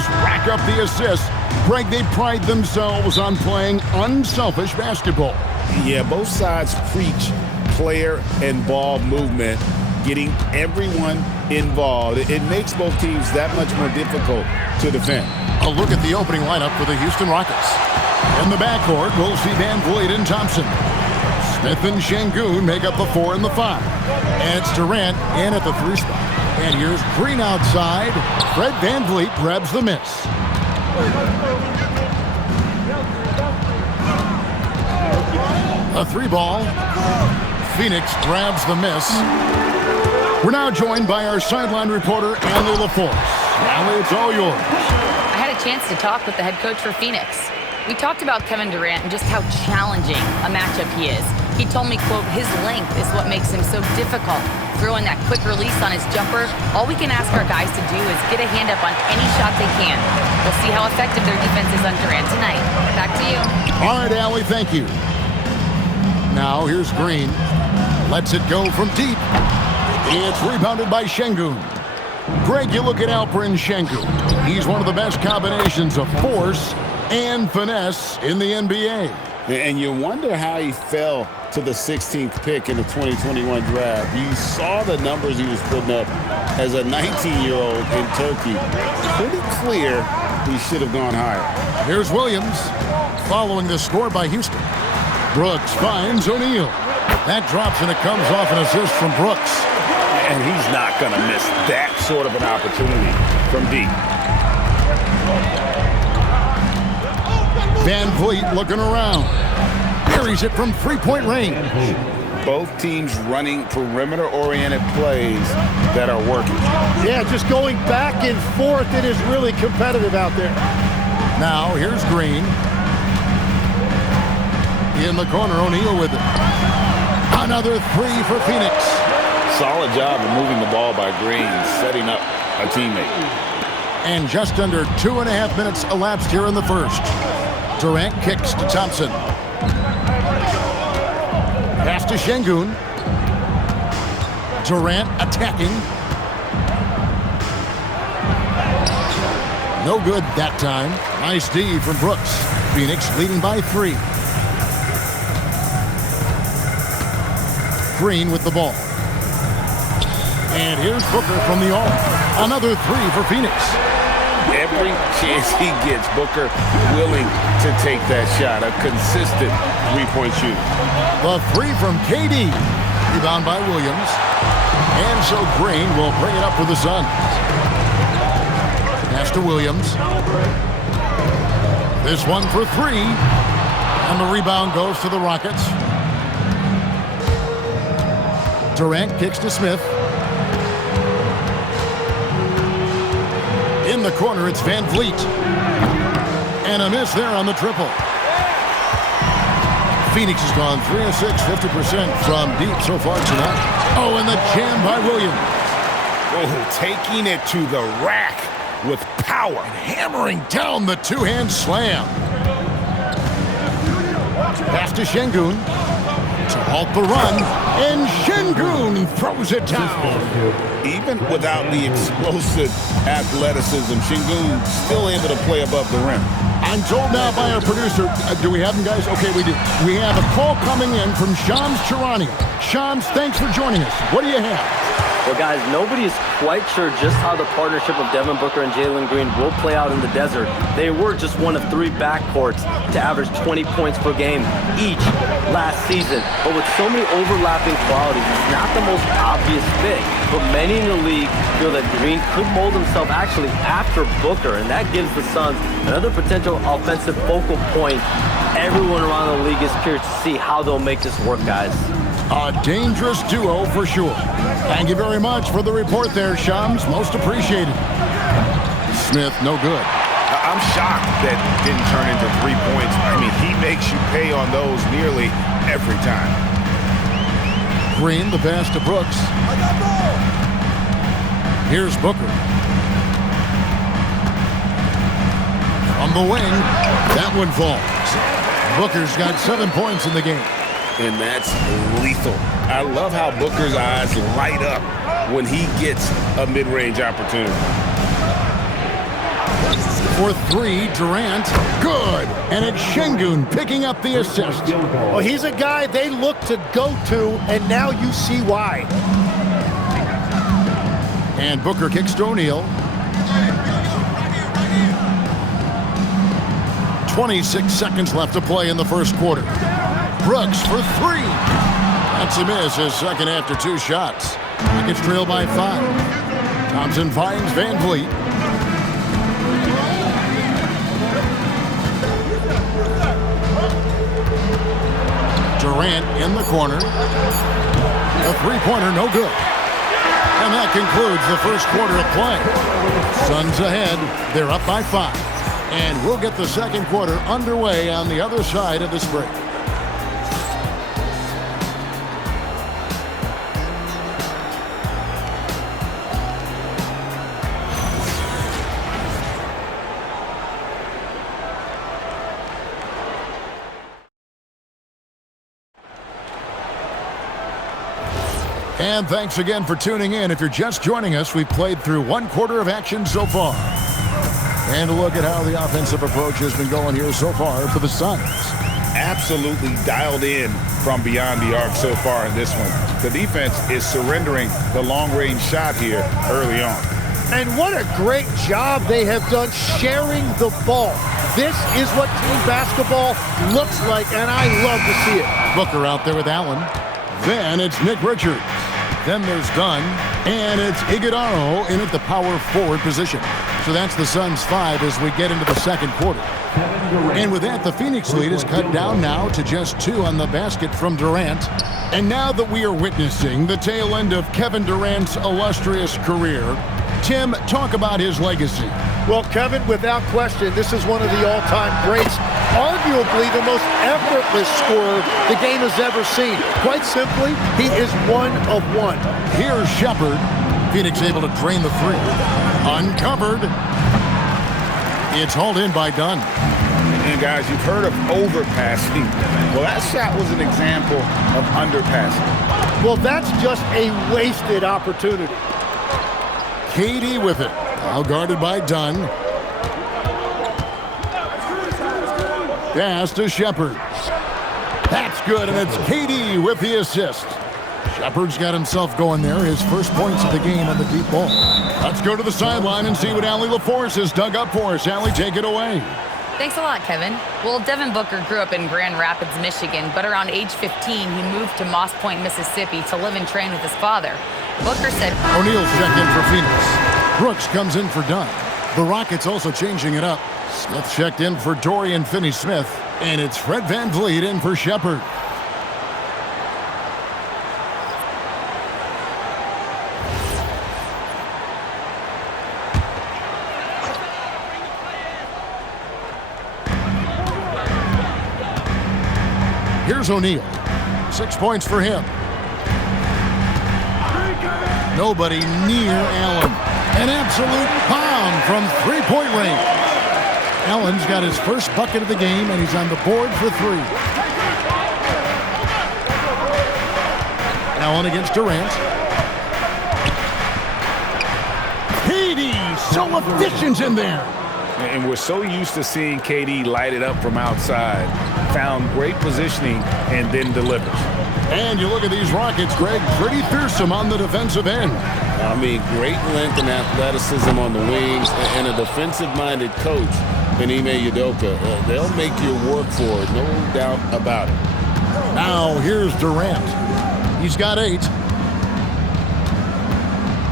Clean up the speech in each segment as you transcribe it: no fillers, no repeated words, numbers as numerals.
teams rack up the assists. Greg, they pride themselves on playing unselfish basketball. Yeah, both sides preach player and ball movement, getting everyone involved. It makes both teams that much more difficult to defend. A look at the opening lineup for the Houston Rockets. In the backcourt, we'll see Van Vliet and Thompson. Smith and Şengün make up the 4 and the 5. And it's Durant in at the 3 spot. And here's Green outside. Fred Van Vliet grabs the miss. A 3 ball. Phoenix grabs the miss. We're now joined by our sideline reporter, Allie LaForce. Allie, it's all yours. I had a chance to talk with the head coach for Phoenix. We talked about Kevin Durant and just how challenging a matchup he is. He told me, quote, his length is what makes him so difficult. Throwing that quick release on his jumper, all we can ask our guys to do is get a hand up on any shot they can. We'll see how effective their defense is on Durant tonight. Back to you. All right, Allie, thank you. Now here's Green. Lets it go from deep. It's rebounded by Şengün. Greg, you look at Alperen Şengün. He's one of the best combinations of force and finesse in the NBA. And you wonder how he fell to the 16th pick in the 2021 draft. You saw the numbers he was putting up as a 19-year-old in Turkey. Pretty clear he should have gone higher. Here's Williams following the score by Houston. Brooks finds O'Neal. That drops and it comes off an assist from Brooks. And he's not going to miss that sort of an opportunity from deep. Van Vliet looking around. Carries it from three-point range. Both teams running perimeter-oriented plays that are working. Yeah, just going back and forth. It is really competitive out there. Now, here's Green. In the corner, O'Neal with it. Another 3 for Phoenix. Solid job of moving the ball by Green, setting up a teammate. And just under 2.5 minutes elapsed here in the first. Durant kicks to Thompson. Pass to Şengün. Durant attacking. No good that time. Nice D from Brooks. Phoenix leading by 3. Green with the ball. And here's Booker from the arc. Another 3 for Phoenix. Every chance he gets, Booker willing to take that shot. A consistent three-point shooter. The 3 from KD. Rebound by Williams. And so Green will bring it up for the Suns. Pass to Williams. This one for 3. And the rebound goes to the Rockets. Durant kicks to Smith. In the corner, it's Van Vliet. And a miss there on the triple. Phoenix has gone 3 of 6, 50% from deep so far tonight. Oh, and the jam by Williams. Oh, taking it to the rack with power. And hammering down the two-hand slam. Pass to Şengün. To halt the run, and Şengün throws it down. Even without the explosive athleticism, Şengün still able to play above the rim. I'm told now by our producer, do we have him, guys? Okay, we do. We have a call coming in from Shams Charania. Shams, thanks for joining us. What do you have? Well, guys, nobody is quite sure just how the partnership of Devin Booker and Jalen Green will play out in the desert. They were just one of 3 backcourts to average 20 points per game each last season. But with so many overlapping qualities, it's not the most obvious fit. But many in the league feel that Green could mold himself actually after Booker, and that gives the Suns another potential offensive focal point. Everyone around the league is curious to see how they'll make this work, guys. A dangerous duo for sure. Thank you very much for the report there, Shams. Most appreciated. Smith, no good. I'm shocked that didn't turn into 3 points. I mean, he makes you pay on those nearly every time. Green, the pass to Brooks. Here's Booker. From the wing, that one falls. Booker's got 7 points in the game. And that's lethal. I love how Booker's eyes light up when he gets a mid-range opportunity. for three. Durant, good. And it's Şengün picking up the assist. Well, he's a guy they look to go to, and now you see why. And Booker kicks to O'Neal. 26 seconds left to play in the first quarter. Brooks for three. That's a miss, his second after two shots. Rockets trail by 5. Thompson finds Van Vliet. Durant in the corner. A three-pointer, no good. And that concludes the first quarter of play. Suns ahead. They're up by 5. And we'll get the second quarter underway on the other side of this break. And thanks again for tuning in. If you're just joining us, we've played through one quarter of action so far. And a look at how the offensive approach has been going here so far for the Suns. Absolutely dialed in from beyond the arc so far in this one. The defense is surrendering the long-range shot here early on. And what a great job they have done sharing the ball. This is what team basketball looks like, and I love to see it. Booker out there with Allen. Then it's Nick Richards. Then there's Dunn. And it's Iguodala in at the power forward position. So that's the Suns' 5 as we get into the second quarter. And with that, the Phoenix lead is cut down now to just 2 on the basket from Durant. And now that we are witnessing the tail end of Kevin Durant's illustrious career, Tim, talk about his legacy. Well, Kevin, without question, this is one of the all-time greats. Arguably the most effortless scorer the game has ever seen. Quite simply, he is one of one. Here's Shepard. Phoenix able to drain the three. Uncovered. It's hauled in by Dunn. And guys, you've heard of overpassing. Well, that shot was an example of underpassing. Well, that's just a wasted opportunity. KD with it. Now guarded by Dunn. Pass to Shepard. That's good, and it's KD with the assist. Shepard's got himself going there. His first points of the game on the deep ball. Let's go to the sideline and see what Allie LaForce has dug up for us. Allie, take it away. Thanks a lot, Kevin. Well, Devin Booker grew up in Grand Rapids, Michigan, but around age 15, he moved to Moss Point, Mississippi to live and train with his father. Booker said, O'Neal's checked in for Phoenix. Brooks comes in for Dunn. The Rockets also changing it up. Smith checked in for Dorian Finney-Smith. And it's Fred Van Vliet in for Shepard. Here's O'Neal. 6 points for him. Nobody near Allen. An absolute bomb from three-point range. Allen's got his first bucket of the game, and he's on the board for 3. Allen against Durant. KD, so efficient in there. And we're so used to seeing KD light it up from outside. Found great positioning and then delivers. And you look at these Rockets, Greg, pretty fearsome on the defensive end. I mean, great length and athleticism on the wings and a defensive-minded coach in Ime Udoka. They'll make you work for it, no doubt about it. Now here's Durant. He's got 8.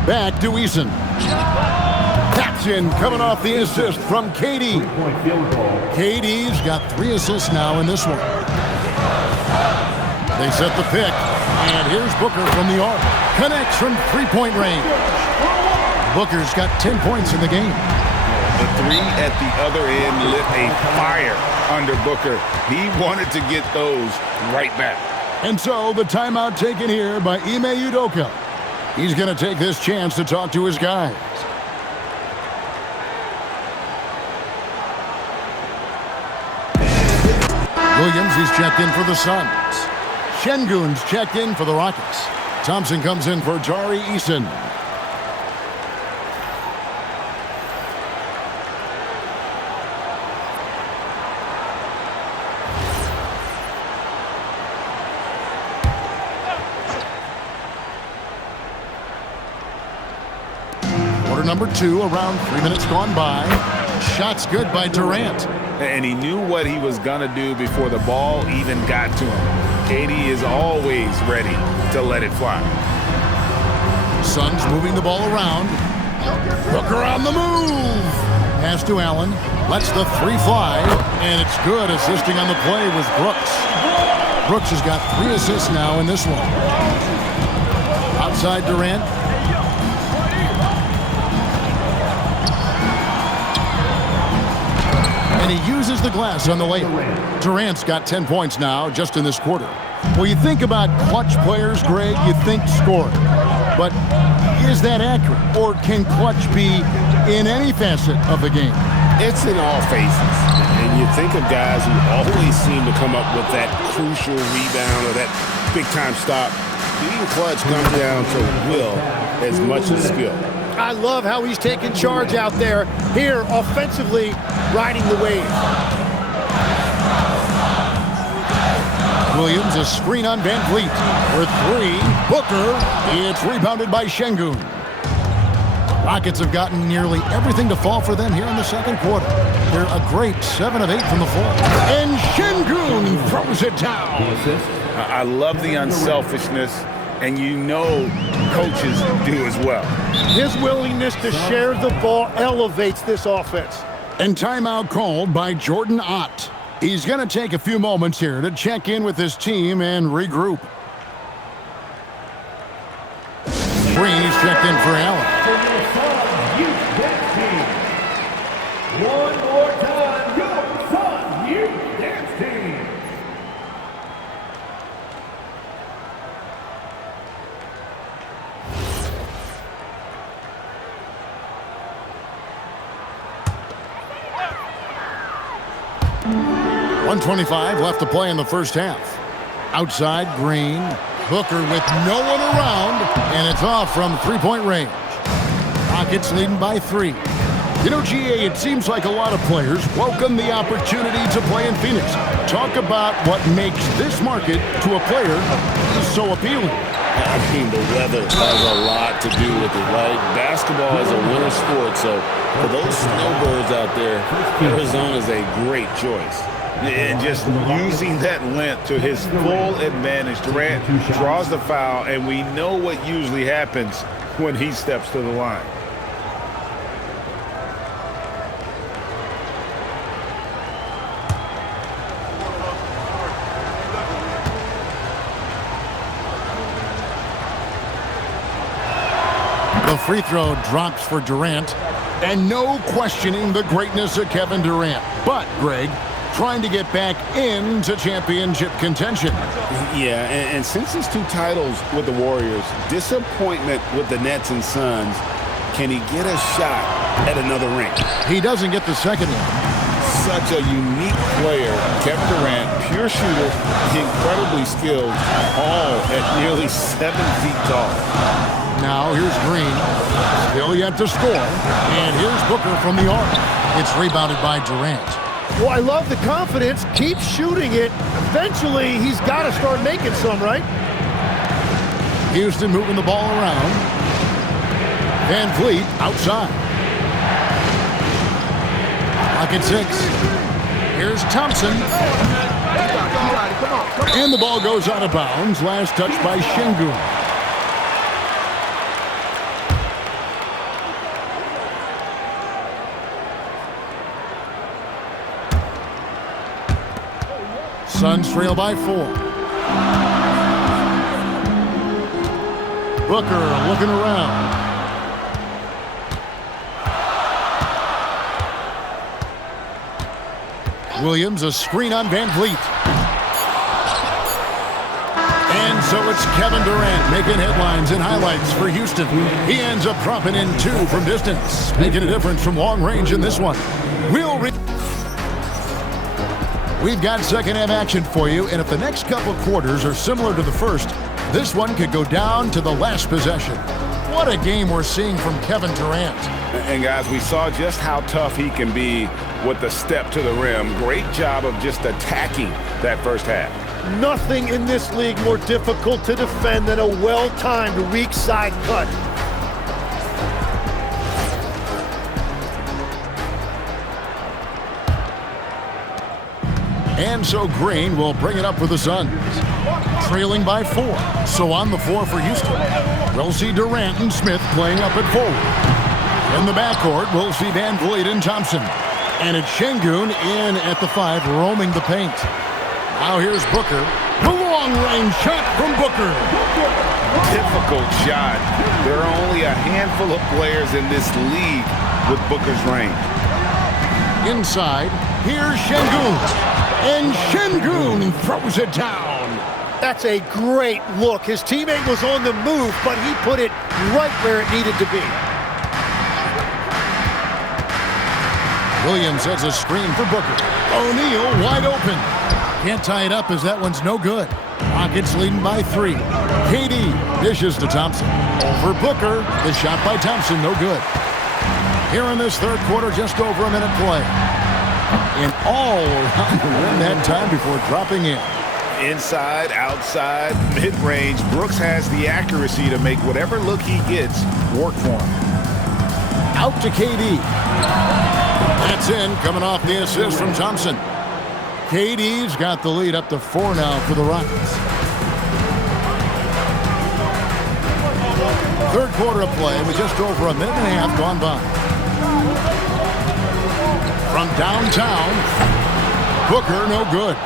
Back to Eason. That's in, coming off the assist from KD. KD's got 3 assists now in this one. They set the pick, and here's Booker from the arc. Connects from three-point range. Booker's got 10 points in the game. The 3 at the other end lit a fire under Booker. He wanted to get those right back. And so the timeout taken here by Ime Udoka. He's going to take this chance to talk to his guys. Williams, he's checked in for the Suns. Şengün's checked in for the Rockets. Thompson comes in for Tari Eason. number 2, around 3 minutes gone by. Shot's good by Durant. And he knew what he was going to do before the ball even got to him. KD is always ready to let it fly. Suns moving the ball around. Booker on the move. Pass to Allen. Lets the 3 fly. And it's good. Assisting on the play was Brooks. Brooks has got 3 assists now in this one. Outside Durant. And he uses the glass on the layup. Durant's got 10 points now just in this quarter. Well, you think about clutch players, Greg, you think scoring. But is that accurate? Or can clutch be in any facet of the game? It's in all phases. And you think of guys who always seem to come up with that crucial rebound or that big-time stop. Being clutch comes down to will as much as skill. I love how he's taking charge out there. Here, offensively, riding the wave. Williams, a screen on Van Vliet for 3. Booker, it's rebounded by Şengün. Rockets have gotten nearly everything to fall for them here in the second quarter. They're a great 7 of 8 from the floor. And Şengün throws it down. I love the unselfishness, and you know coaches do as well. His willingness to share the ball elevates this offense. And timeout called by Jordan Ott. He's going to take a few moments here to check in with his team and regroup. Green is checked in for Allen. One more time, your son, you dance team. .125 left to play in the first half. Outside, Green. Booker with no one around, and it's off from three-point range. Rockets leading by 3. You know, GA, it seems like a lot of players welcome the opportunity to play in Phoenix. Talk about what makes this market to a player so appealing. I mean, the weather has a lot to do with it, right? Basketball is a winter sport, so for those snowbirds out there, Arizona is a great choice. And just using that length to his full advantage. Durant draws the foul, and we know what usually happens when he steps to the line. The free throw drops for Durant, and no questioning the greatness of Kevin Durant. But, Greg, trying to get back into championship contention. Yeah, and since his 2 titles with the Warriors, disappointment with the Nets and Suns, can he get a shot at another ring? He doesn't get the second one. Such a unique player. Kevin Durant, pure shooter, incredibly skilled, all at nearly 7 feet tall. Now here's Green, still yet to score, and here's Booker from the arc. It's rebounded by Durant. Well, I love the confidence. Keep shooting it. Eventually, he's got to start making some, right? Houston moving the ball around. Van Vliet outside. Clock at 6. Here's Thompson. And the ball goes out of bounds. Last touch by Şengün. Suns trail by 4. Booker looking around. Williams, a screen on Van Vliet. And so it's Kevin Durant making headlines and highlights for Houston. He ends up dropping in 2 from distance, making a difference from long range in this one. We've got second half action for you, and if the next couple of quarters are similar to the first, this one could go down to the last possession. What a game we're seeing from Kevin Durant. And guys, we saw just how tough he can be with the step to the rim. Great job of just attacking that first half. Nothing in this league more difficult to defend than a well-timed weak side cut. And so Green will bring it up for the Suns. Trailing by 4. So on the floor for Houston, we'll see Durant and Smith playing up at forward. In the backcourt, we'll see Van Vliet and Thompson. And it's Şengün in at the 5, roaming the paint. Now here's Booker. The long-range shot from Booker. Difficult shot. There are only a handful of players in this league with Booker's range. Inside, here's Şengün. And Şengün throws it down. That's a great look. His teammate was on the move, but he put it right where it needed to be. Williams has a screen for Booker. O'Neal wide open. Can't tie it up as that one's no good. Rockets leading by 3. KD dishes to Thompson. Over Booker. The shot by Thompson, no good. Here in this third quarter, just over a minute play. And all around the rim that time before dropping in. Inside, outside, mid-range, Brooks has the accuracy to make whatever look he gets work for him. Out to KD. That's in, coming off the assist from Thompson. KD's got the lead up to 4 now for the Rockets. Third quarter of play with just over a minute and a half gone by. From downtown, Booker no good.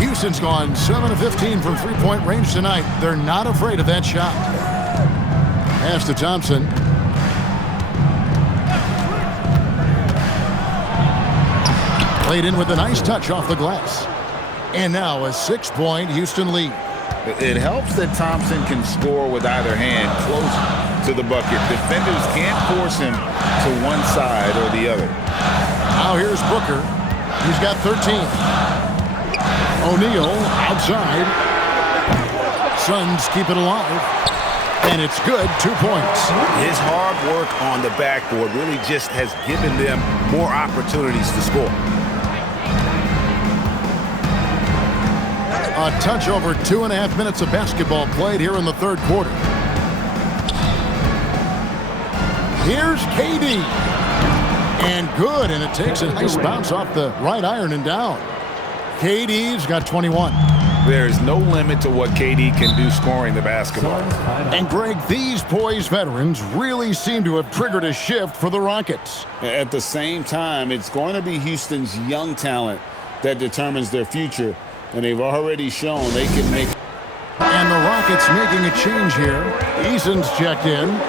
Houston's gone 7 of 15 from three-point range tonight. They're not afraid of that shot. Pass to Thompson. Played in with a nice touch off the glass. And now a 6-point Houston lead. It helps that Thompson can score with either hand close to the bucket. Defenders can't force him to one side or the other. Now here's Booker. He's got 13. O'Neal outside. Suns keep it alive. And it's good, 2 points. His hard work on the backboard really just has given them more opportunities to score. A touch over 2.5 minutes of basketball played here in the third quarter. Here's KD. And good, and it takes a nice bounce off the right iron and down. KD's got 21. There's no limit to what KD can do scoring the basketball. And Greg, these poised veterans really seem to have triggered a shift for the Rockets. At the same time, it's going to be Houston's young talent that determines their future. And they've already shown they can make. And the Rockets making a change here. Eason's checked in.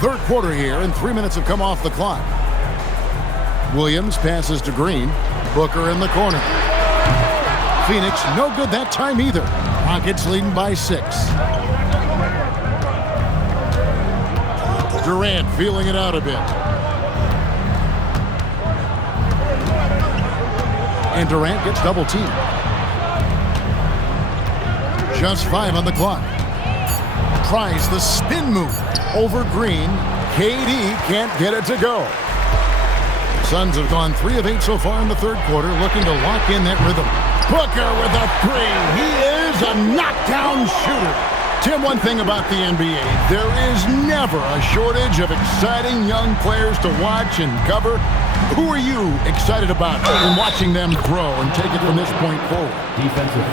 Third quarter here, and 3 minutes have come off the clock. Williams passes to Green. Booker in the corner. Phoenix no good that time either. Rockets leading by 6. Durant feeling it out a bit. And Durant gets double teamed. Just 5 on the clock. Tries the spin move over Green. KD can't get it to go. Suns have gone 3 of 8 so far in the third quarter, looking to lock in that rhythm. Booker with a 3. He is a knockdown shooter. Tim, one thing about the NBA, there is never a shortage of exciting young players to watch and cover. Who are you excited about in watching them grow and take it from this point forward?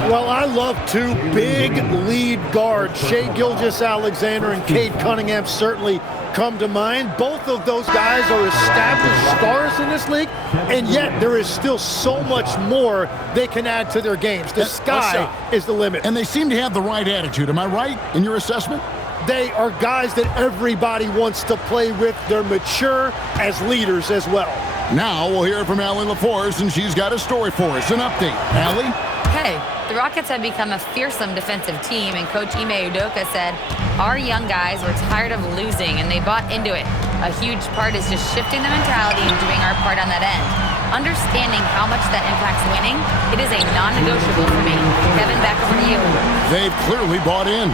Well, I love 2 big lead guards. Shai Gilgeous-Alexander and Cade Cunningham certainly come to mind. Both of those guys are established stars in this league, and yet there is still so much more they can add to their games. The sky is the limit. And they seem to have the right attitude. Am I right in your assessment? They are guys that everybody wants to play with. They're mature as leaders as well. Now we'll hear from Allie LaForce, and she's got a story for us. An update. Allie? Hey, the Rockets have become a fearsome defensive team, and Coach Ime Udoka said, our young guys were tired of losing, and they bought into it. A huge part is just shifting the mentality and doing our part on that end. Understanding how much that impacts winning, it is a non-negotiable for me. Kevin, back over to you. They've clearly bought in.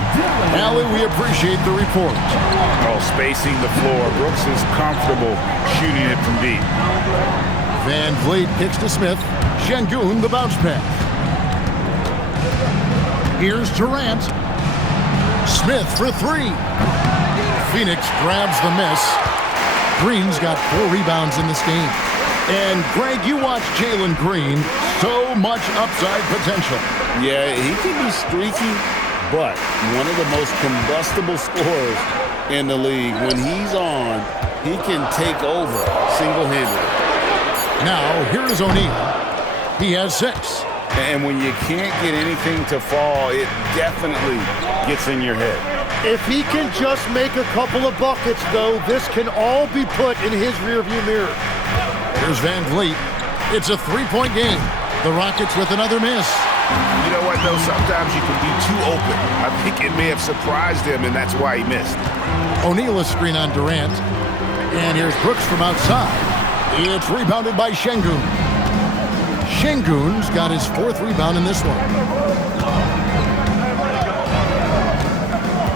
Allie, we appreciate the report. Oh, spacing the floor. Brooks is comfortable shooting it from deep. Van Vliet kicks to Smith. Şengün the bounce pass. Here's Durant. Smith for three. Phoenix grabs the miss. Green's got 4 rebounds in this game. And Greg, you watch Jalen Green, so much upside potential. Yeah, he can be streaky, but one of the most combustible scorers in the league. When he's on, he can take over single-handedly. Now, here is O'Neal. He has 6. And when you can't get anything to fall, it definitely gets in your head. If he can just make a couple of buckets, though, this can all be put in his rearview mirror. Here's Van Vliet. It's a 3-point game. The Rockets with another miss. You know what, though? Sometimes you can be too open. I think it may have surprised him, and that's why he missed. O'Neal a screen on Durant. And here's Brooks from outside. It's rebounded by Şengün. Şengün's got his 4th rebound in this one.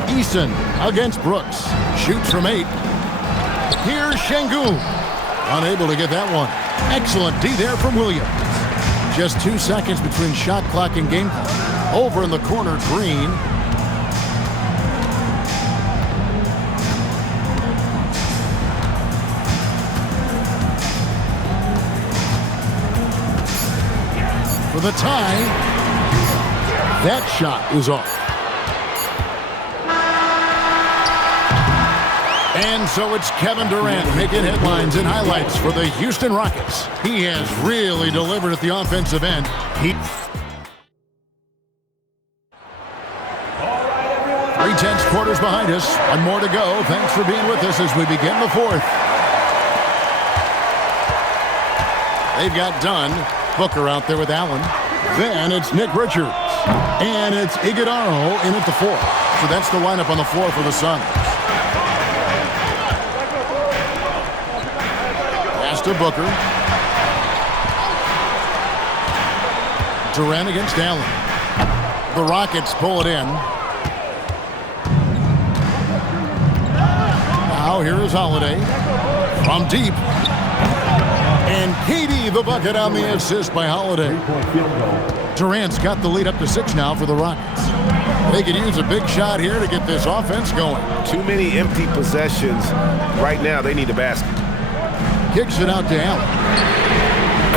Eason against Brooks. Shoots from 8. Here's Şengün. Unable to get that one. Excellent D there from Williams. Just 2 seconds between shot clock and game clock. Over in the corner, Green. For the tie. That shot is off. And so it's Kevin Durant making headlines and highlights for the Houston Rockets. He has really delivered at the offensive end. 3/10 quarters behind us. One more to go. Thanks for being with us as we begin the 4th. They've got Dunn. Booker out there with Allen. Then it's Nick Richards. And it's Iguodala in at the 4. So that's the lineup on the floor for the Suns. To Booker. Durant against Allen. The Rockets pull it in. Now here is Holiday from deep. And KD the bucket on the assist by Holiday. Durant's got the lead up to 6 now for the Rockets. They could use a big shot here to get this offense going. Too many empty possessions. Right now, they need a basket. Kicks it out to Allen.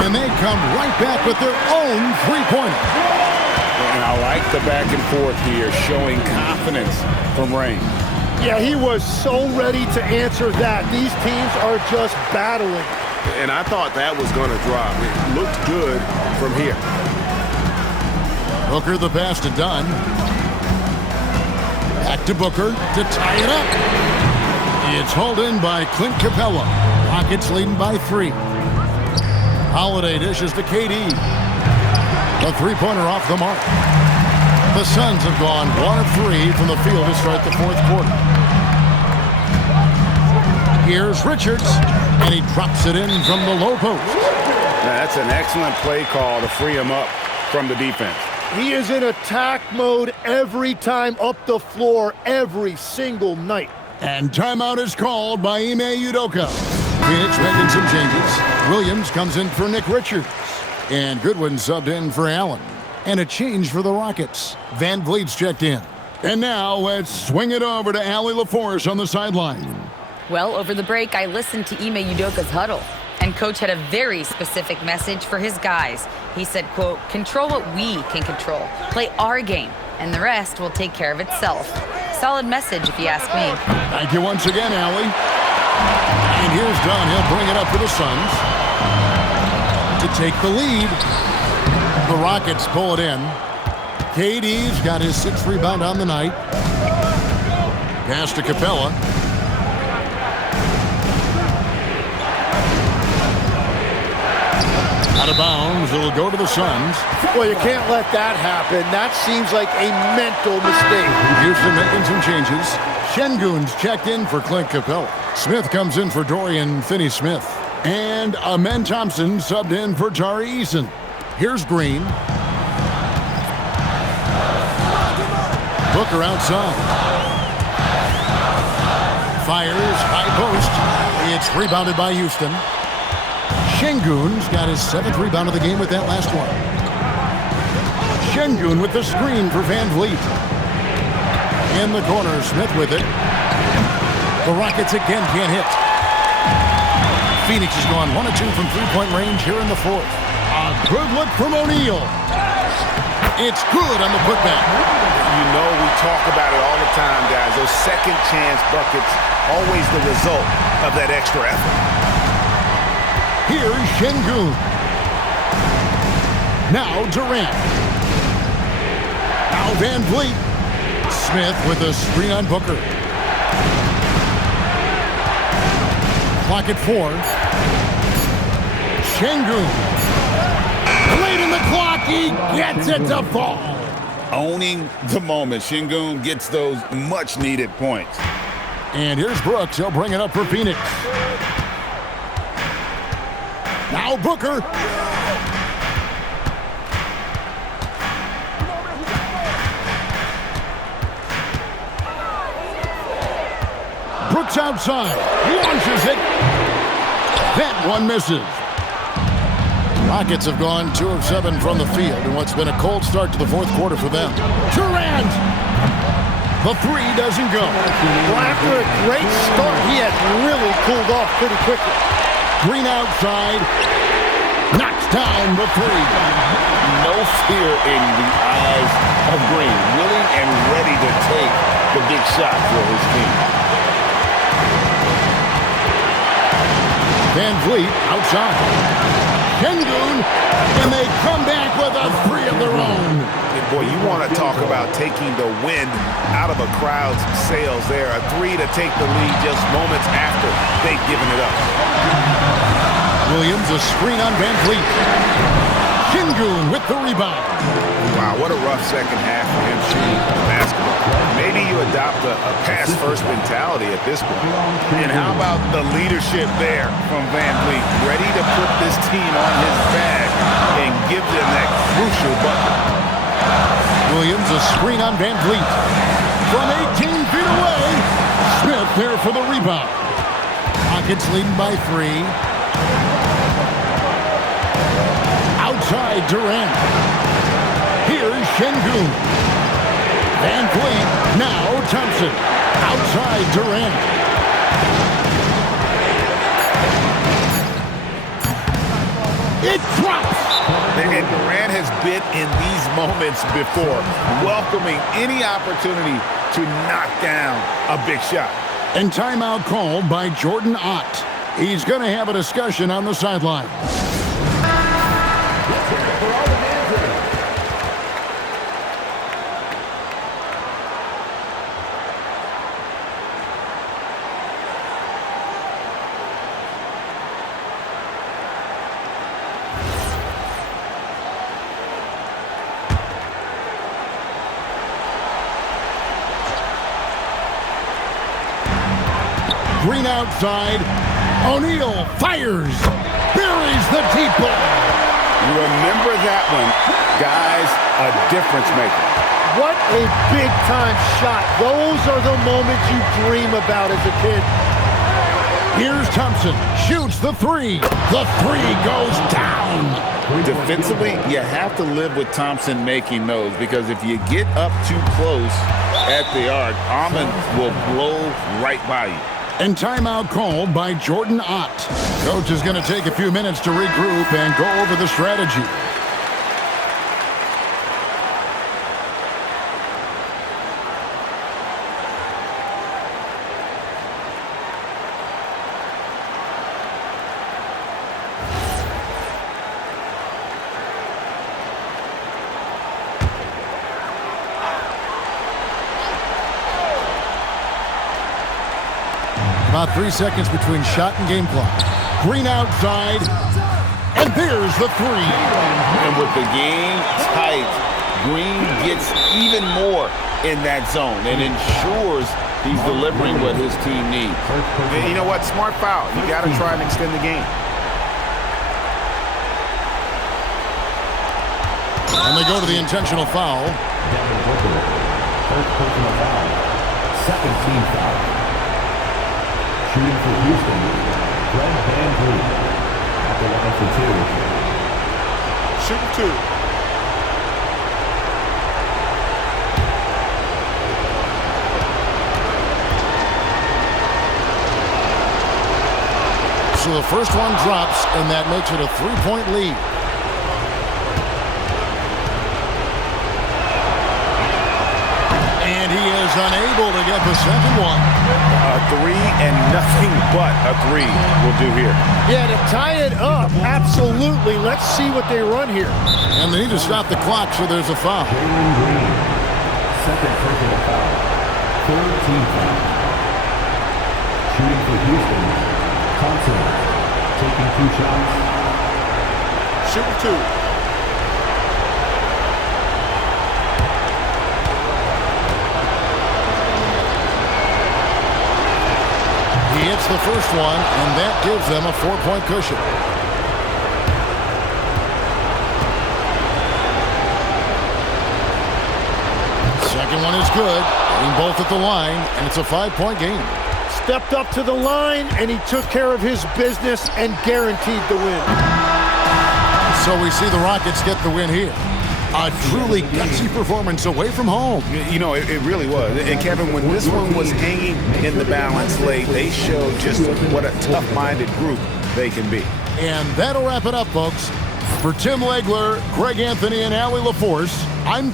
And they come right back with their own 3-pointer. And I like the back and forth here, showing confidence from Rain. Yeah, he was so ready to answer that. These teams are just battling. And I thought that was going to drop. It looked good from here. Booker the pass to Dunn. Back to Booker to tie it up. It's hauled in by Clint Capella. Rockets leading by 3. Holiday dishes to KD. The 3-pointer off the mark. The Suns have gone 1 of 3 from the field to start the 4th quarter. Here's Richards, and he drops it in from the low post. That's an excellent play call to free him up from the defense. He is in attack mode every time up the floor, every single night. And timeout is called by Ime Udoka. Phoenix making some changes. Williams comes in for Nick Richards. And Goodwin subbed in for Allen. And a change for the Rockets. Van Vliet's checked in. And now let's swing it over to Allie LaForce on the sideline. Well, over the break, I listened to Ime Udoka's huddle. And Coach had a very specific message for his guys. He said, quote, control what we can control. Play our game. And the rest will take care of itself. Solid message, if you ask me. Thank you once again, Allie. And here's Dunn. He'll bring it up for the Suns to take the lead. The Rockets pull it in. KD's got his 6th rebound on the night. Pass to Capella. Out of bounds. It'll go to the Suns. Well, you can't let that happen. That seems like a mental mistake. Houston making some changes. Şengün's checked in for Clint Capella. Smith comes in for Dorian Finney-Smith. And Amen Thompson subbed in for Tari Eason. Here's Green. Booker outside. Fires, high post. It's rebounded by Houston. Şengün's got his 7th rebound of the game with that last one. Şengün with the screen for Van Vliet. In the corner, Smith with it. The Rockets again can't hit. Phoenix has gone 1 of 2 from three-point range here in the 4th. A good look from O'Neal. It's good on the putback. You know we talk about it all the time, guys. Those second chance buckets, always the result of that extra effort. Here's Şengün. Now Durant. Now Van Vliet. Smith with a screen on Booker. Clock at 4. Şengün. Late in the clock, he gets it to fall. Owning the moment. Şengün gets those much-needed points. And here's Brooks. He'll bring it up for Phoenix. Now Booker. Brooks outside. Launches it. That one misses. Rockets have gone 2 of 7 from the field in what's been a cold start to the 4th quarter for them. Durant. The 3 doesn't go. Well, after a great start, he has really cooled off pretty quickly. Green outside. Knocks down the 3. No fear in the eyes of Green. Willing and ready to take the big shot for his team. Van Vliet outside. Şengün, and they come back with a 3 of their own. And boy, you want to talk about taking the wind out of a crowd's sails there. A 3 to take the lead just moments after they've given it up. Williams, a screen on Van Vliet. Şengün with the rebound. Wow, what a rough second half for him shooting the basketball. Maybe you adopt a pass-first mentality at this point. And how about the leadership there from Van Vliet? Ready to put this team on his back and give them that crucial bucket. Williams, a screen on Van Vliet. From 18 feet away, Smith there for the rebound. Rockets leading by 3. Outside Durant. Here's Şengün. Van Vliet, now Thompson. Outside Durant. It drops. And Durant has been in these moments before, welcoming any opportunity to knock down a big shot. And timeout called by Jordan Ott. He's going to have a discussion on the sideline. Green outside. O'Neal fires. Buries the deep ball. You remember that one. Guys, a difference maker. What a big-time shot. Those are the moments you dream about as a kid. Here's Thompson. Shoots the 3. The 3 goes down. Defensively, you have to live with Thompson making those, because if you get up too close at the arc, Amon will blow right by you. And timeout called by Jordan Ott. Coach is going to take a few minutes to regroup and go over the strategy. About 3 seconds between shot and game clock. Green outside, and there's the 3. And with the game tight, Green gets even more in that zone and ensures he's delivering what his team needs. And you know what? Smart foul. You got to try and extend the game. And they go to the intentional foul. Devin Booker, first personal foul. Second team foul. Shooting for Houston, Fred VanVleet at the line for two. Shooting two. So the first one drops, and that makes it a 3-point lead. And he is unable to get the second one. A three and nothing but a three will do here. Yeah, to tie it up, absolutely. Let's see what they run here. And they need to stop the clock, so there's a foul. Jalen Green, second personal foul. Third team foul. Shooting for Houston, Thompson, taking 2 shots. Shooting two. He hits the first one, and that gives them a 4-point cushion. Second one is good. Getting both at the line, and it's a 5-point game. Stepped up to the line, and he took care of his business and guaranteed the win. So we see the Rockets get the win here. A truly gutsy performance away from home. You know, it really was. And Kevin, when this one was hanging in the balance late, they showed just what a tough-minded group they can be. And that'll wrap it up, folks. For Tim Legler, Greg Anthony, and Allie LaForce, I'm